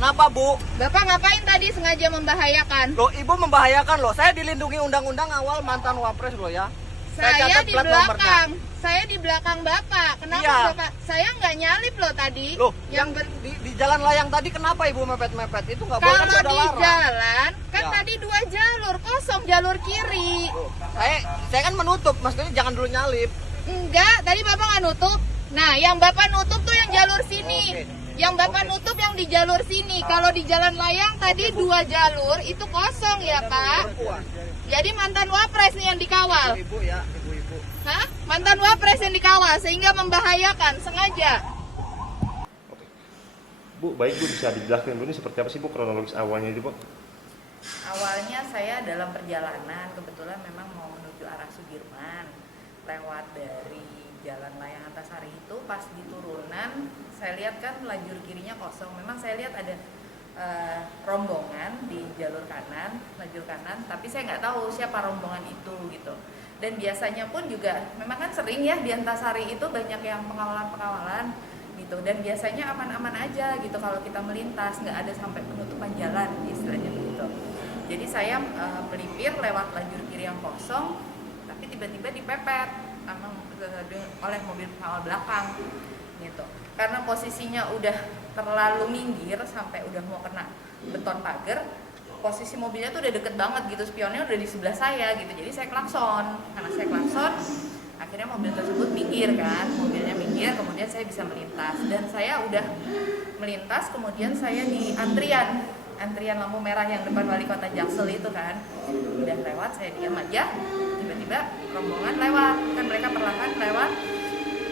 Kenapa, Bu? Bapak ngapain tadi sengaja membahayakan? Loh, Ibu membahayakan loh. Saya dilindungi undang-undang awal mantan Wapres loh ya. Saya catat di plat belakang. Saya di belakang Bapak. Kenapa Iya. Bapak? Saya nggak nyalip loh tadi. Loh, yang di jalan layang tadi kenapa Ibu mepet-mepet? Itu nggak boleh, kan Kalau sudah di larang. jalan, kan Ya. tadi 2 jalur, kosong jalur kiri. Loh, saya kan menutup, maksudnya jangan dulu nyalip. Enggak, tadi Bapak nggak nutup. Nah, yang Bapak nutup tuh yang jalur sini. Oke. Yang Bapak nutup yang di jalur sini. Kalau di jalan layang tadi 2 jalur, itu kosong ya Pak. Jadi mantan Wapres nih yang dikawal. Ibu ya, ibu-ibu. Hah? Mantan Wapres yang dikawal sehingga membahayakan sengaja. Bu, baik Bu, bisa dijelaskan dulu ini seperti apa sih Bu kronologis awalnya itu Bu? Awalnya saya dalam perjalanan, kebetulan memang mau menuju arah Sudirman, lewat dari Jalan Layang Antasari itu, pas di turunan saya lihat kan lajur kirinya kosong. Memang saya lihat ada rombongan di jalur kanan, lajur kanan, tapi saya nggak tahu siapa rombongan itu gitu. Dan biasanya pun juga memang kan sering ya di Antasari itu banyak yang pengawalan-pengawalan gitu, dan biasanya aman-aman aja gitu kalau kita melintas, nggak ada sampai penutupan jalan istilahnya gitu. Jadi saya melipir lewat lajur kiri yang kosong, tapi tiba-tiba dipepet oleh mobil pengawal belakang gitu. Karena posisinya udah terlalu minggir sampai udah mau kena beton pagar, posisi mobilnya tuh udah deket banget gitu, spionnya udah di sebelah saya gitu. Jadi saya klakson, karena saya klakson akhirnya mobil tersebut minggir kan, mobilnya minggir, kemudian saya bisa melintas. Dan saya udah melintas, kemudian saya di antrian lampu merah yang depan Wali Kota Jaksel itu kan, udah lewat, saya diam aja, tiba-tiba rombongan lewat, kan mereka perlahan lewat,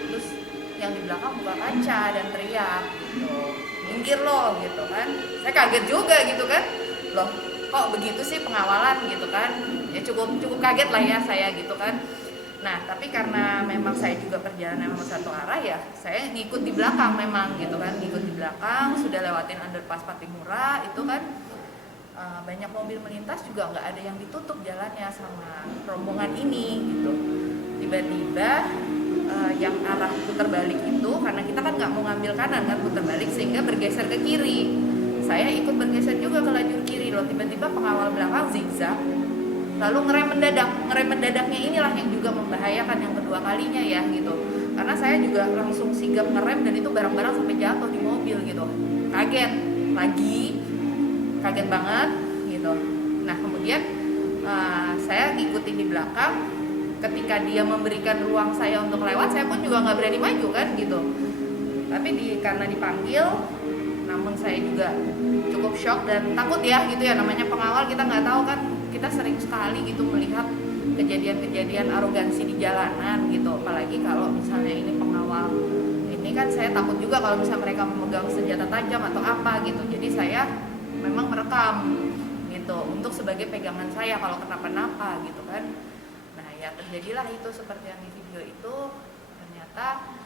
terus yang di belakang buka kaca dan teriak gitu, minggir loh gitu kan. Saya kaget juga gitu kan, loh kok begitu sih pengawalan gitu kan, ya cukup kaget lah ya saya gitu kan. Nah, tapi karena memang saya juga perjalanan memang satu arah ya, saya ngikut di belakang memang gitu kan, ngikut di belakang, sudah lewatin underpass Patimura itu kan, banyak mobil melintas juga nggak ada yang ditutup jalannya sama rombongan ini gitu. Tiba-tiba yang arah putar balik itu, karena kita kan nggak mau ngambil kanan kan, putar balik sehingga bergeser ke kiri. Saya ikut bergeser juga ke lajur kiri loh, tiba-tiba pengawal belakang zigzag. Lalu ngerem mendadaknya inilah yang juga membahayakan yang kedua kalinya ya gitu. Karena saya juga langsung sigap ngerem dan itu barang-barang sampai jatuh di mobil gitu. Kaget banget gitu. Nah kemudian saya ngikutin di belakang. Ketika dia memberikan ruang saya untuk lewat, saya pun juga nggak berani maju kan gitu. Tapi karena dipanggil, namun saya juga cukup shock dan takut ya gitu ya, namanya pengawal kita nggak tahu kan. Kita sering sekali gitu melihat kejadian-kejadian arogansi di jalanan gitu, apalagi kalau misalnya ini pengawal ini kan, saya takut juga kalau misalnya mereka memegang senjata tajam atau apa gitu. Jadi saya memang merekam gitu untuk sebagai pegangan saya kalau kenapa-napa gitu kan. Nah ya terjadilah itu seperti yang di video itu. Ternyata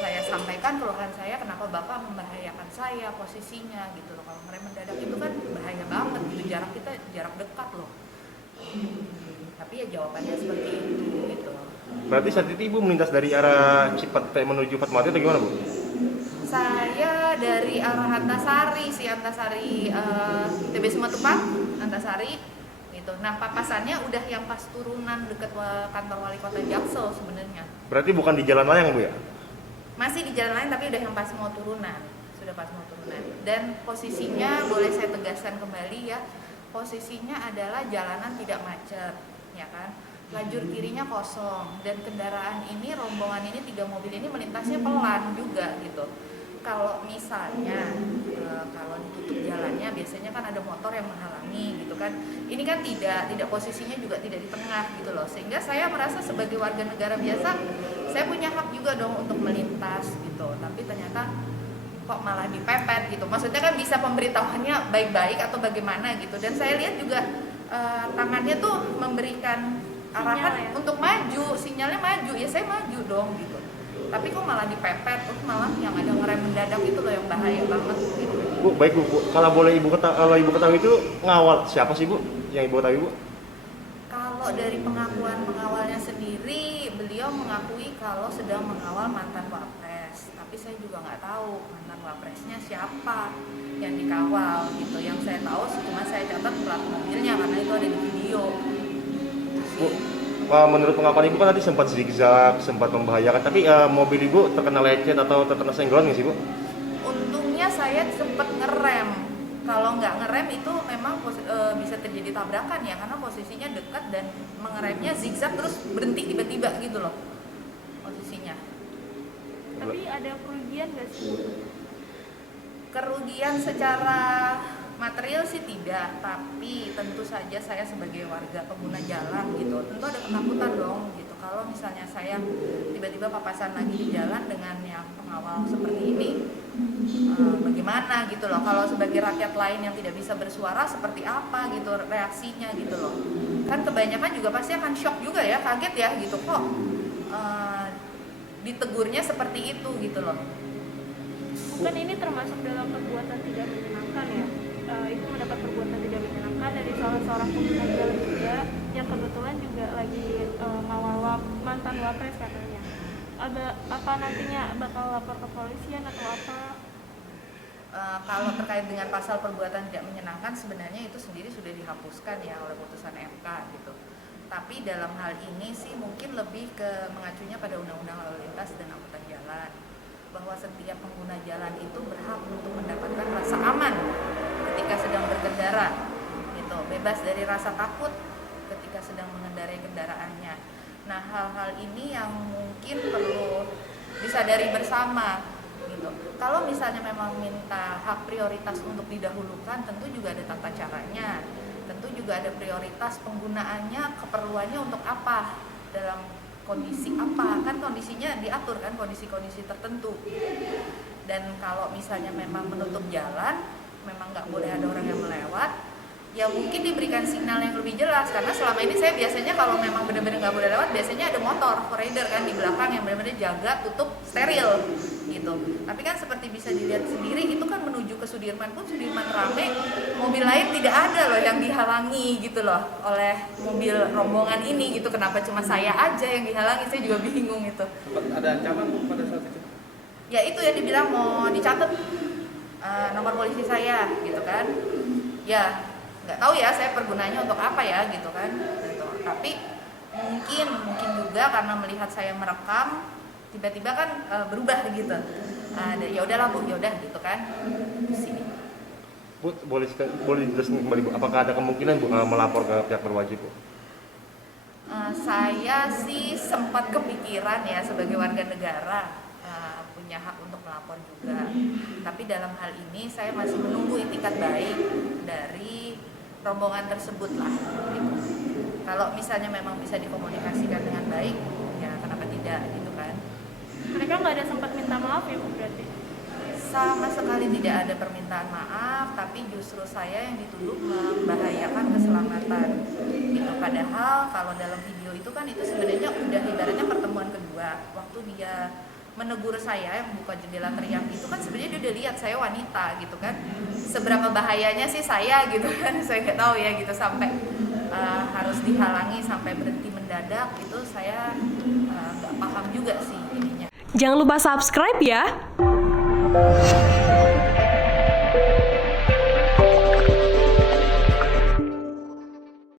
saya sampaikan keluhan saya, kenapa Bapak membahayakan saya posisinya gitu loh. Kalau ngerem mendadak itu kan bahaya banget gitu, kita jarak dekat loh. Tapi ya jawabannya seperti itu gitu. Berarti saat itu Ibu melintas dari arah Cipete menuju Fatmawati atau gimana Bu? Saya dari arah Antasari TB Simatupang, Antasari gitu. Nah papasannya udah yang pas turunan dekat kantor Wali Kota Jaksel sebenarnya. Berarti bukan di jalan layang Bu ya? Masih di jalan lain tapi udah yang pas mau turunan, sudah pas mau turunan. Dan posisinya boleh saya tegaskan kembali ya, posisinya adalah jalanan tidak macet, ya kan? Lajur kirinya kosong dan kendaraan ini, rombongan ini, 3 mobil ini melintasnya pelan juga gitu. Kalau misalnya kalau ditutup jalannya biasanya kan ada motor yang menghalangi gitu kan. Ini kan tidak posisinya juga tidak di tengah gitu loh. Sehingga saya merasa sebagai warga negara biasa, saya punya hak juga dong untuk melintas gitu. Tapi ternyata kok malah dipepet gitu. Maksudnya kan bisa pemberitahuannya baik-baik atau bagaimana gitu. Dan saya lihat juga tangannya tuh memberikan arahan untuk maju, sinyalnya maju, ya saya maju dong gitu. Tapi kok malah dipepet, terus malah yang ada ngerem mendadak itu loh yang bahaya banget gitu. Bu, baik Bu. Kalau boleh Ibu ketahui itu ngawal siapa sih Bu? Yang Ibu ketahui Bu? Kalau dari pengakuan pengawalnya sendiri, beliau mengakui kalau sedang mengawal mantan Wapres. Tapi saya saya juga nggak tahu mantan wapresnya siapa yang dikawal gitu. Yang saya tahu cuma saya catat plat mobilnya karena itu ada di video. Bu, menurut pengakuan ibu kan tadi sempat zigzag, sempat membahayakan, tapi mobil ibu terkena lecet atau terkena senggolan nggak sih bu? Untungnya saya sempat ngerem. Kalau nggak ngerem itu memang bisa terjadi tabrakan ya, karena posisinya dekat dan mengeremnya zigzag terus berhenti tiba-tiba gitu loh posisinya. Tapi ada kerugian nggak sih? Kerugian secara material sih tidak, tapi tentu saja saya sebagai warga pengguna jalan gitu, tentu ada ketakutan dong gitu. Kalau misalnya saya tiba-tiba papasan lagi di jalan dengan yang pengawal seperti ini, bagaimana gitu loh. Kalau sebagai rakyat lain yang tidak bisa bersuara seperti apa gitu reaksinya gitu loh. Kan kebanyakan juga pasti akan shock juga ya, kaget ya gitu kok ditegurnya seperti itu gitu loh. Bukan ini termasuk dalam perbuatan tidak menyenangkan ya? Itu mendapat perbuatan tidak menyenangkan dari salah seorang pengguna jalan juga yang kebetulan juga lagi ngawal mantan wapres katanya. Ada apa nantinya bakal lapor ke polisian atau apa? Kalau terkait dengan pasal perbuatan tidak menyenangkan sebenarnya itu sendiri sudah dihapuskan ya oleh putusan MK gitu. Tapi dalam hal ini sih mungkin lebih ke mengacunya pada Undang-Undang Lalu Lintas dan Angkutan Jalan, bahwa setiap pengguna jalan itu berhak untuk mendapatkan rasa aman ketika sedang berkendara gitu, bebas dari rasa takut ketika sedang mengendarai kendaraannya. Nah, hal-hal ini yang mungkin perlu disadari bersama gitu. Kalau misalnya memang minta hak prioritas untuk didahulukan, tentu juga ada tata caranya, tentu juga ada prioritas penggunaannya, keperluannya untuk apa, dalam kondisi apa, kan kondisinya diatur kan, kondisi-kondisi tertentu. Dan kalau misalnya memang menutup jalan, memang nggak boleh ada orang yang melewat, ya mungkin diberikan signal yang lebih jelas. Karena selama ini saya biasanya kalau memang benar-benar nggak boleh lewat, biasanya ada motor rider kan di belakang yang benar-benar jaga, tutup, steril gitu. Tapi kan seperti bisa dilihat sendiri, itu kan menuju ke Sudirman pun Sudirman rame, mobil lain tidak ada loh yang dihalangi gitu loh oleh mobil rombongan ini gitu. Kenapa cuma saya aja yang dihalangi, saya juga bingung itu. Ada ancaman pada saat itu? Ya itu ya, dibilang mau dicatat nomor polisi saya gitu kan. Ya nggak tahu ya saya pergunanya untuk apa ya gitu kan gitu. Tapi mungkin juga karena melihat saya merekam, tiba-tiba kan berubah gitu. Ya udahlah Bu, ya udah gitu kan. Sini. Bu, boleh dijelasin kembali Bu, apakah ada kemungkinan Bu melapor ke pihak berwajib Bu? Saya sih sempat kepikiran ya sebagai warga negara punya hak untuk melapor juga. Tapi dalam hal ini saya masih menunggu itikat baik dari rombongan tersebut lah gitu. Kalau misalnya memang bisa dikomunikasikan dengan baik, ya kenapa tidak gitu kan. Mereka nggak ada sempat minta maaf ya Bu berarti? Sama sekali tidak ada permintaan maaf, tapi justru saya yang dituduh membahayakan keselamatan gitu. Padahal kalau dalam video itu kan itu sebenarnya udah ibaratnya pertemuan kedua. Waktu dia menegur saya yang buka jendela teriak itu kan sebenarnya dia udah lihat saya wanita gitu kan. Seberapa bahayanya sih saya gitu kan, saya nggak tahu ya gitu, sampai harus dihalangi sampai berhenti mendadak itu saya nggak paham juga sih ininya. Jangan lupa subscribe ya.